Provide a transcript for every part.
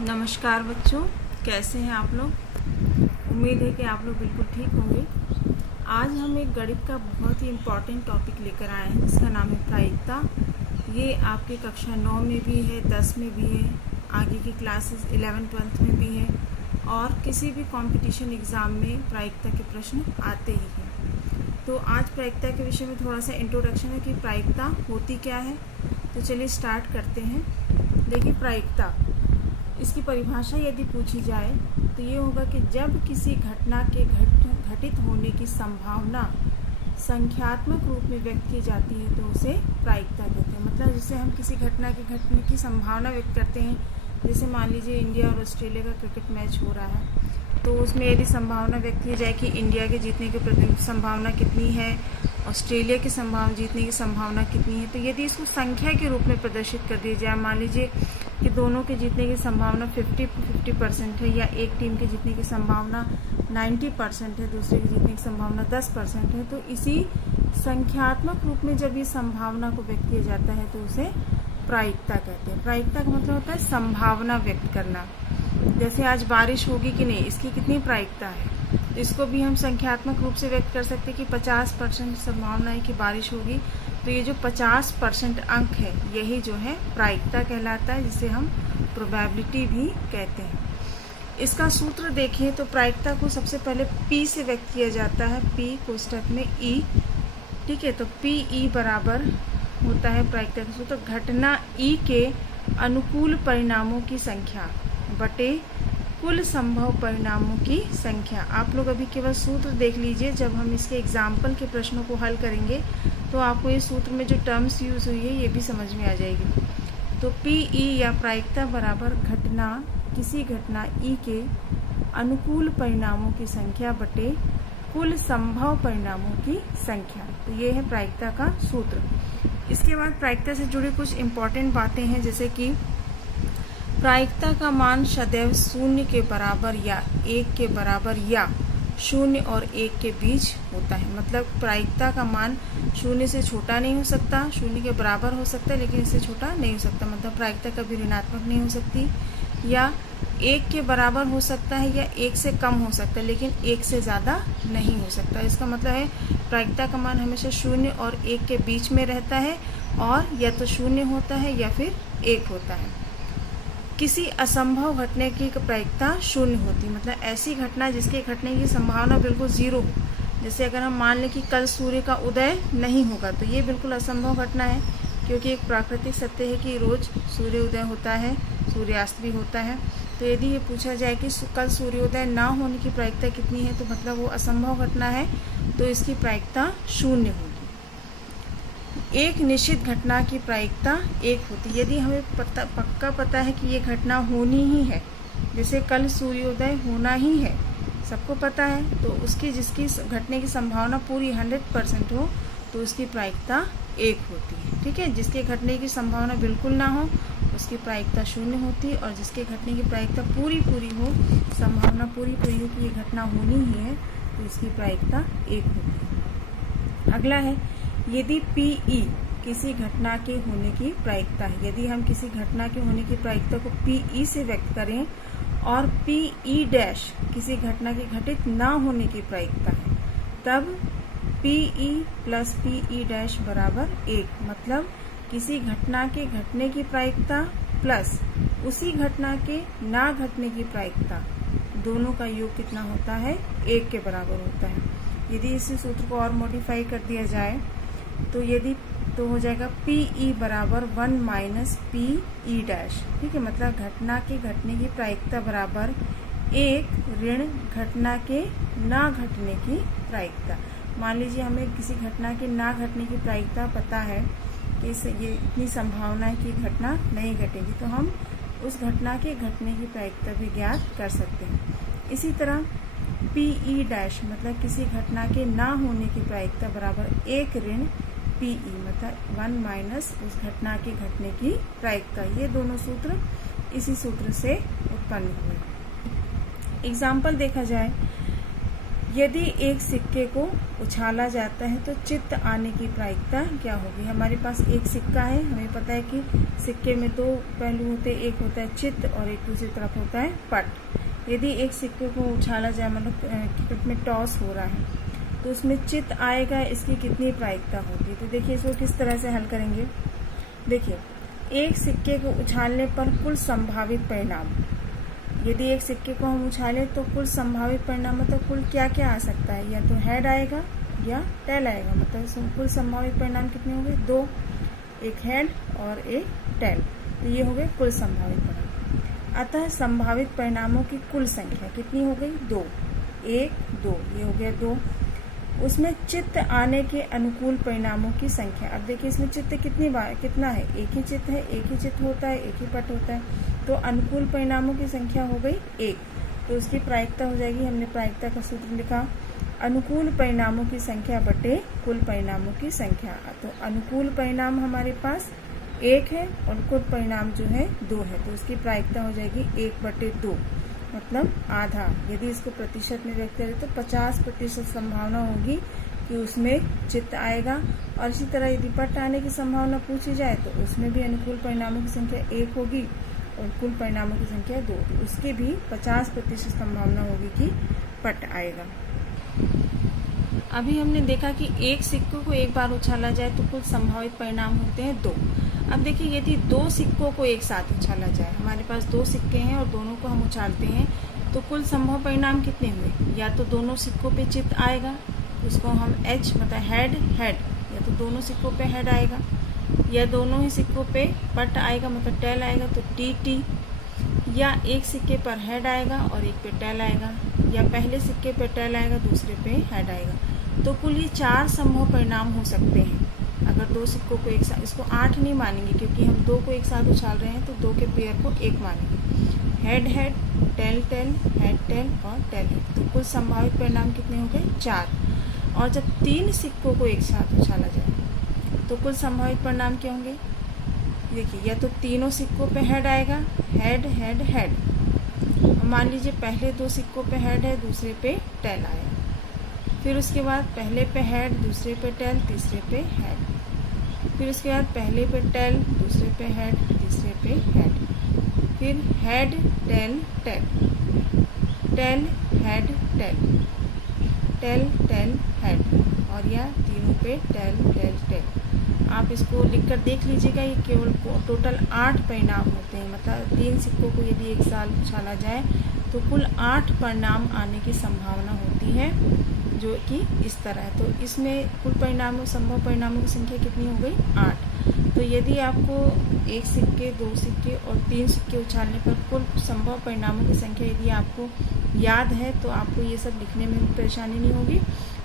नमस्कार बच्चों, कैसे हैं आप लोग। उम्मीद है कि आप लोग बिल्कुल ठीक होंगे। आज हम एक गणित का बहुत ही इम्पॉर्टेंट टॉपिक लेकर आए हैं जिसका नाम है प्रायिकता। ये आपके कक्षा 9 में भी है, 10 में भी है, आगे की क्लासेस 11-12 में भी है और किसी भी कंपटीशन एग्ज़ाम में प्रायिकता के प्रश्न आते ही हैं। तो आज प्रायिकता के विषय में थोड़ा सा इंट्रोडक्शन है कि प्रायिकता होती क्या है। तो चलिए स्टार्ट करते हैं। देखिए, प्रायिकता, इसकी परिभाषा यदि पूछी जाए तो ये होगा कि जब किसी घटना के घटित होने की संभावना संख्यात्मक रूप में व्यक्त की जाती है तो उसे प्रायिकता कहते हैं। मतलब जिससे हम किसी घटना के घटने की संभावना व्यक्त करते हैं, जैसे मान लीजिए इंडिया और ऑस्ट्रेलिया का क्रिकेट मैच हो रहा है, तो उसमें यदि संभावना व्यक्त की जाए कि इंडिया के जीतने की संभावना कितनी है, ऑस्ट्रेलिया की जीतने की संभावना कितनी है, तो यदि इसको संख्या के रूप में प्रदर्शित कर दिया जाए, मान लीजिए कि दोनों के जीतने की संभावना 50% है, या एक टीम के जीतने की संभावना 90% है, दूसरे के जीतने की संभावना 10% है, तो इसी संख्यात्मक रूप में जब ये संभावना को व्यक्त किया जाता है तो उसे प्रायिकता कहते हैं। प्रायिकता का मतलब होता है संभावना व्यक्त करना। जैसे आज बारिश होगी कि नहीं, इसकी कितनी प्रायिकता है, तो इसको भी हम संख्यात्मक रूप से व्यक्त कर सकते हैं कि 50% संभावना है कि बारिश होगी। तो ये जो 50% अंक है यही जो है प्रायिकता कहलाता है, जिसे हम प्रोबेबिलिटी भी कहते हैं। इसका सूत्र देखिए तो प्रायिकता को सबसे पहले P से व्यक्त किया जाता है, P कोष्ठक में E, ठीक है। तो PE बराबर होता है प्रायिकता का सूत्र घटना E के अनुकूल परिणामों की संख्या बटे कुल संभव परिणामों की संख्या। आप लोग अभी केवल सूत्र देख लीजिए, जब हम इसके एग्जाम्पल के प्रश्नों को हल करेंगे तो आपको ये सूत्र में जो टर्म्स यूज हुई है ये भी समझ में आ जाएगी। तो PE या प्रायिकता बराबर घटना, किसी घटना E के अनुकूल परिणामों की संख्या बटे कुल संभव परिणामों की संख्या। तो ये है प्रायिकता का सूत्र। इसके बाद प्रायिकता से जुड़ी कुछ इम्पोर्टेंट बातें हैं, जैसे कि प्रायिकता का मान सदैव 0 के बराबर या 1 के बराबर या 0 और 1 के बीच होता है। मतलब प्रायिकता का मान 0 से छोटा नहीं हो सकता, 0 के बराबर हो सकता है लेकिन इससे छोटा नहीं हो सकता। मतलब प्रायिकता कभी ऋणात्मक नहीं हो सकती, या 1 के बराबर हो सकता है, या 1 से कम हो सकता है लेकिन 1 से ज़्यादा नहीं हो सकता। इसका मतलब है प्रायिकता का मान हमेशा 0 और 1 के बीच में रहता है, और या तो 0 होता है या फिर 1 होता है। किसी असंभव घटने की प्रायिकता 0 होती, मतलब ऐसी घटना जिसके घटने की संभावना बिल्कुल 0 हो। जैसे अगर हम मान लें कि कल सूर्य का उदय नहीं होगा, तो ये बिल्कुल असंभव घटना है, क्योंकि एक प्राकृतिक सत्य है कि रोज सूर्य उदय होता है, सूर्यास्त भी होता है। तो यदि ये पूछा जाए कि कल सूर्योदय ना होने की प्रायिकता कितनी है, तो मतलब वो असंभव घटना है, तो इसकी प्रायिकता 0 होगी। एक निश्चित घटना की प्रायिकता 1 होती। यदि हमें पक्का पता है कि ये घटना होनी ही है, जैसे कल सूर्योदय होना ही है, सबको पता है, तो उसकी जिसकी घटने की संभावना पूरी 100% हो तो उसकी प्रायिकता 1 होती है, ठीक है। जिसके घटने की संभावना बिल्कुल ना हो उसकी प्रायिकता 0 होती है, और जिसके घटने की प्रायिकता पूरी हो, संभावना पूरी हो कि ये घटना होनी ही है, तो इसकी प्रायिकता 1 होती है। अगला है, यदि PE किसी घटना के होने की प्रायिकता है। यदि हम किसी घटना के होने की प्रायिकता को PE से व्यक्त करें और PE' किसी घटना के घटित ना होने की प्रायिकता है, तब PE प्लस PE' बराबर 1। मतलब किसी घटना के घटने की प्रायिकता प्लस उसी घटना के ना घटने की प्रायिकता, दोनों का योग कितना होता है, 1 के बराबर होता है। यदि इसी सूत्र को और मॉडिफाई कर दिया जाए तो हो जाएगा PE बराबर 1 माइनस PE', ठीक है। मतलब घटना के घटने की प्रायिकता बराबर 1 ऋण घटना के ना घटने की प्रायिकता। मान लीजिए हमें किसी घटना के ना घटने की प्रायिकता पता है कि ये इतनी संभावना है कि घटना नहीं घटेगी, तो हम उस घटना के घटने की प्रायिकता भी ज्ञात कर सकते हैं। इसी तरह PE' मतलब किसी घटना के ना होने की प्रायिकता बराबर 1 ऋण PE, मतलब 1 माइनस उस घटना के घटने की प्रायिकता। ये दोनों सूत्र इसी सूत्र से उत्पन्न हुए। एग्जाम्पल देखा जाए, यदि एक सिक्के को उछाला जाता है तो चित्त आने की प्रायिकता क्या होगी। हमारे पास एक सिक्का है, हमें पता है कि सिक्के में दो पहलू होते हैं, एक होता है चित्त और एक दूसरी तरफ होता है पट। यदि एक सिक्के को उछाला जाए, मतलब क्रिकेट में टॉस हो रहा है, तो उसमें चित्त आएगा, इसकी कितनी प्रायिकता होगी। तो देखिए इसको किस तरह से हल करेंगे। देखिए, एक सिक्के को उछालने पर कुल संभावित परिणाम, यदि एक सिक्के को हम उछालें तो कुल संभावित परिणाम मतलब कुल क्या क्या आ सकता है, या तो हेड आएगा या टेल आएगा। मतलब कुल संभावित परिणाम कितने होंगे, दो, एक हेड और एक टेल। तो ये हो गए कुल संभावित परिणाम। अतः संभावित परिणामों की कुल संख्या कितनी हो गई, दो, एक, दो, ये हो गया दो। उसमें चित्त आने के अनुकूल परिणामों की संख्या। अब देखिए इसमें चित्त कितना है, एक ही चित्त है, एक ही चित्त होता है, एक ही पट होता है, तो अनुकूल परिणामों की संख्या हो गई एक। तो उसकी प्रायिकता हो जाएगी, हमने प्रायिकता का सूत्र लिखा, अनुकूल परिणामों की संख्या बटे कुल परिणामों की संख्या। तो अनुकूल परिणाम हमारे पास एक है और कुल परिणाम जो है दो है, तो उसकी प्रायिकता हो जाएगी 1/2, मतलब आधा। यदि इसको प्रतिशत में व्यक्त करें तो 50% संभावना होगी कि उसमें चित्त आएगा। और इसी तरह यदि पट आने की संभावना पूछी जाए तो उसमें भी अनुकूल परिणामों की संख्या 1 होगी और कुल परिणामों की संख्या 2, तो उसकी भी 50% संभावना होगी कि पट आएगा। अभी हमने देखा कि एक सिक्कों को एक बार उछाला जाए तो कुल संभावित परिणाम होते हैं 2। अब देखिए यदि दो सिक्कों को एक साथ उछाला जाए, हमारे पास दो सिक्के हैं और दोनों को हम उछालते हैं, तो कुल संभव परिणाम कितने हुए। या तो दोनों सिक्कों पे चित्त आएगा, उसको हम H मतलब हेड, या तो दोनों सिक्कों पे हेड आएगा, या दोनों ही सिक्कों पे पट आएगा मतलब टेल आएगा तो TT, या एक सिक्के पर हेड आएगा और एक पे टेल आएगा, या पहले सिक्के पे टेल आएगा दूसरे पे हेड आएगा। तो कुल ये 4 संभव परिणाम हो सकते हैं अगर दो सिक्कों को एक साथ। इसको 8 नहीं मानेंगे क्योंकि हम दो को एक साथ उछाल रहे हैं, तो दो के पेयर को एक मानेंगे। Head head, tail tail, head tail और टेल हेड। तो कुल संभावित परिणाम कितने हो गए, 4। और जब 3 सिक्कों को एक साथ उछाला जाए तो कुल संभावित परिणाम क्या होंगे। देखिए या तो तीनों सिक्कों पे हेड आएगा, हेड हेड हेड। मान लीजिए पहले दो सिक्कों पे हेड है, दूसरे पे टेल आया, फिर उसके बाद पहले पे हेड, दूसरे पे टेल, तीसरे पे हेड, फिर उसके बाद पहले पे टेल, दूसरे पे हेड, तीसरे पे हेड, फिर head tail tail, tail head tail, tail tail head, और यह तीनों पे टेल टेल टेल। आप इसको लिखकर देख लीजिएगा, ये केवल टोटल 8 परिणाम होते हैं। मतलब 3 सिक्कों को यदि एक साथ उछाला जाए तो कुल 8 परिणाम आने की संभावना होती है, जो कि इस तरह है। तो इसमें कुल परिणामों, संभव परिणामों की संख्या कितनी हो गई, 8। तो यदि आपको एक सिक्के, 2 सिक्के और 3 सिक्के उछालने पर कुल संभव परिणामों की संख्या यदि आपको याद है तो आपको ये सब लिखने में भी परेशानी नहीं होगी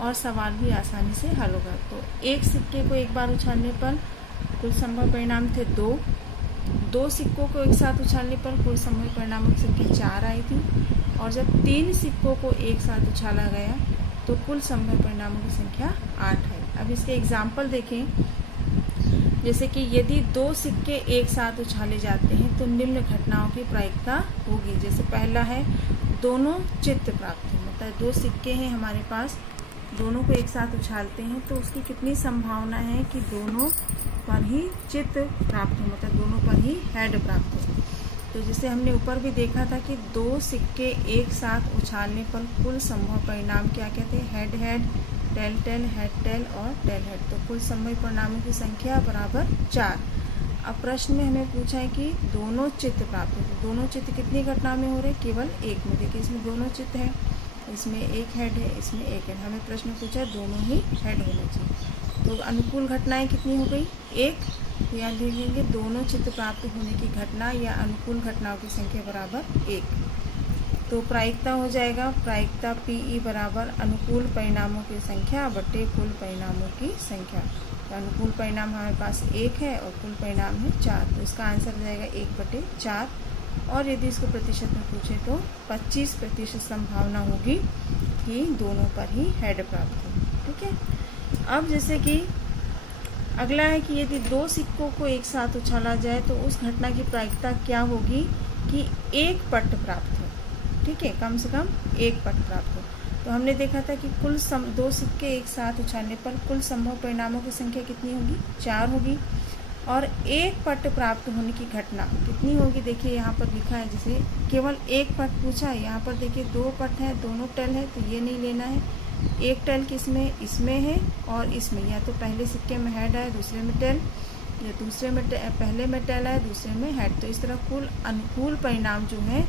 और सवाल भी आसानी से हल होगा। तो एक सिक्के को एक बार उछालने पर कुल संभव परिणाम थे 2। 2 सिक्कों को एक साथ उछालने पर कुल संभव परिणामों की संख्या 4 आई थी, और जब 3 सिक्कों को एक साथ उछाला गया तो कुल संभव परिणामों की संख्या 8 है। अब इसके एग्जाम्पल देखें, जैसे कि यदि 2 सिक्के एक साथ उछाले जाते हैं तो निम्न घटनाओं की प्रायिकता होगी। जैसे पहला है दोनों चित्त प्राप्त है, मतलब 2 सिक्के हैं हमारे पास, दोनों को एक साथ उछालते हैं तो उसकी कितनी संभावना है कि दोनों पर ही चित्त प्राप्त हो, मतलब दोनों पर ही हेड प्राप्त हो। तो जैसे हमने ऊपर भी देखा था कि 2 सिक्के एक साथ उछालने पर कुल संभव परिणाम क्या कहते हैं, head head, tail tail, head tail और टेल हेड। तो कुल संभव परिणामों की संख्या बराबर 4। अब प्रश्न में हमें पूछा है कि दोनों चित्त प्राप्त हो, तो दोनों चित्त कितनी घटना में हो रहे, केवल एक में। देखिए इसमें दोनों चित्त है, इसमें एक हेड है, इसमें एक हेड। हमें प्रश्न पूछा है दोनों ही हेड होने चाहिए। तो अनुकूल घटनाएं कितनी हो गई, 1। तो यहाँ लिखेंगे दोनों चित्त प्राप्त होने की घटना या अनुकूल घटनाओं की संख्या बराबर 1। तो प्रायिकता हो जाएगा, प्रायिकता PE बराबर अनुकूल परिणामों की संख्या बटे कुल परिणामों की संख्या। तो अनुकूल परिणाम हमारे पास 1 है और कुल परिणाम है 4, तो इसका आंसर हो जाएगा 1/4। और यदि इसको प्रतिशत में पूछे तो 25% संभावना होगी कि दोनों पर ही हेड प्राप्त हो। ठीक है। अब जैसे कि अगला है कि यदि 2 सिक्कों को एक साथ उछाला जाए तो उस घटना की प्रायिकता क्या होगी कि 1 पट प्राप्त हो। ठीक है, कम से कम 1 पट प्राप्त हो। तो हमने देखा था कि दो सिक्के एक साथ उछालने पर कुल संभव परिणामों की संख्या कितनी होगी, 4 होगी। और एक पट प्राप्त होने की घटना कितनी होगी, देखिए यहाँ पर लिखा है, जैसे केवल एक पट पूछा है, यहाँ पर देखिए 2 पट है, दोनों टेल है, तो ये नहीं लेना है। एक टेल किसमें, इसमें है और इसमें, या तो पहले सिक्के में हेड है दूसरे में टेल, या दूसरे में पहले में टेल है दूसरे में हेड। तो इस तरह कुल अनुकूल परिणाम जो है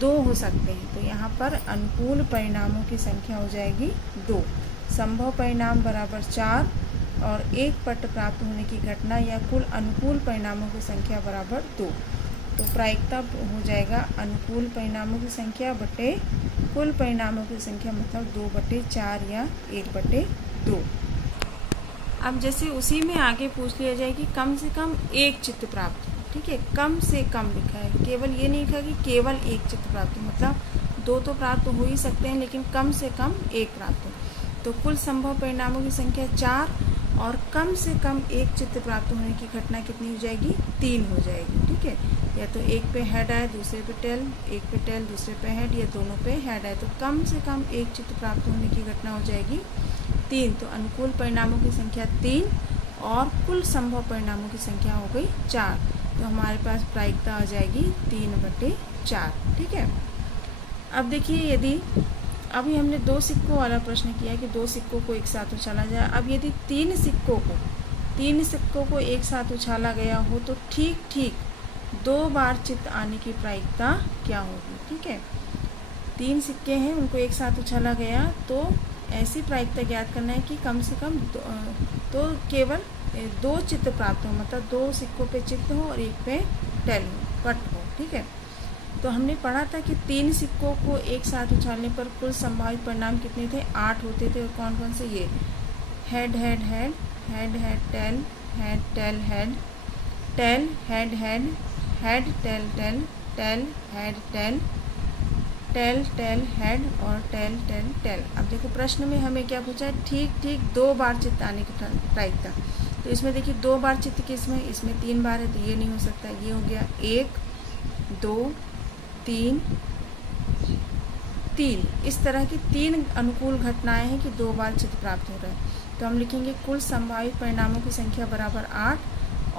2 हो सकते हैं। तो यहाँ पर अनुकूल परिणामों की संख्या हो जाएगी 2। संभव परिणाम बराबर 4 और एक पट प्राप्त होने की घटना या कुल अनुकूल परिणामों की संख्या बराबर 2। तो प्रायिकता हो जाएगा अनुकूल परिणामों की संख्या बटे कुल परिणामों की संख्या, मतलब 2/4 या 1/2। अब जैसे उसी में आगे पूछ लिया जाए कि कम से कम एक चित्त प्राप्त हो, ठीक है, कम से कम लिखा है, केवल ये नहीं लिखा कि केवल एक चित्त प्राप्त हो, मतलब 2 तो प्राप्त हो ही सकते हैं लेकिन कम से कम एक प्राप्त हो। तो कुल संभव परिणामों की संख्या 4 और कम से कम एक चित्त प्राप्त होने की घटना कितनी हो जाएगी, 3 हो जाएगी, ठीक है। या तो एक पे हेड आए दूसरे पे टेल, एक पे टेल दूसरे पे हेड, या दोनों पे हेड आए, तो कम से कम एक चित्त प्राप्त होने की घटना हो जाएगी 3। तो अनुकूल परिणामों की संख्या 3 और कुल संभव परिणामों की संख्या हो गई 4। तो हमारे पास प्रायिकता आ जाएगी 3/4, ठीक है। अब देखिए, यदि अभी हमने 2 सिक्कों वाला प्रश्न किया कि 2 सिक्कों को एक साथ उछाला जाए। अब यदि 3 सिक्कों को एक साथ उछाला गया हो तो ठीक 2 बार चित्त आने की प्रायिकता क्या होगी, ठीक है। 3 सिक्के हैं, उनको एक साथ उछाला गया, तो ऐसी प्रायिकता ज्ञात करना है कि कम से कम तो केवल 2 चित्त प्राप्त हो, मतलब 2 सिक्कों पे चित्त हो और एक पे टेल हो, पट हो, ठीक है। तो हमने पढ़ा था कि 3 सिक्कों को एक साथ उछालने पर कुल संभावित परिणाम कितने थे, 8 होते थे। और कौन कौन से, ये head head head, head head tail, head tail head, tail head head, head tail tail, tail head tail, tail tail head और टेल टेल टेल। अब देखो प्रश्न में हमें क्या पूछा है, ठीक 2 बार चित्त आने की प्रायिकता। तो इसमें देखिए 2 बार चित्त किसमें, इसमें 3 बार है, तो ये नहीं हो सकता। ये हो गया 1 2 3 3, इस तरह की 3 अनुकूल घटनाएं हैं कि 2 बार चित्त प्राप्त हो रहा है। तो हम लिखेंगे कुल संभावित परिणामों की संख्या बराबर 8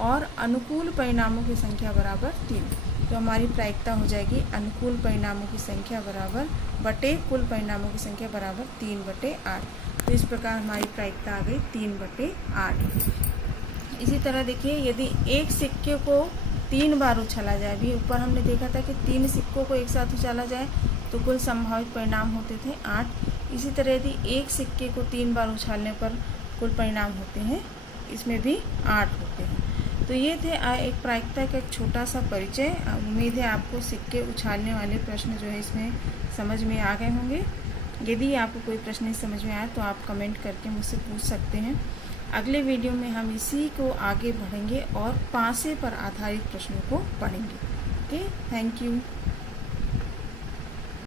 और अनुकूल परिणामों की संख्या बराबर 3। तो हमारी प्रायिकता हो जाएगी अनुकूल परिणामों की संख्या बराबर बटे कुल परिणामों की संख्या बराबर 3/8। तो इस प्रकार हमारी प्रायिकता आ गई 3/8। इसी तरह देखिए, यदि एक सिक्के को 3 बार उछाला जाए, भी ऊपर हमने देखा था कि 3 सिक्कों को एक साथ उछाला जाए तो कुल संभावित परिणाम होते थे 8। इसी तरह यदि एक सिक्के को 3 बार उछालने पर कुल परिणाम होते हैं, इसमें भी 8 होते हैं। तो ये थे एक प्रायिकता का एक छोटा सा परिचय। उम्मीद है आपको सिक्के उछालने वाले प्रश्न जो है इसमें समझ में आ गए होंगे। यदि आपको कोई प्रश्न नहीं समझ में आया तो आप कमेंट करके मुझसे पूछ सकते हैं। अगले वीडियो में हम इसी को आगे बढ़ेंगे और पासे पर आधारित प्रश्नों को पढ़ेंगे। Okay, thank you.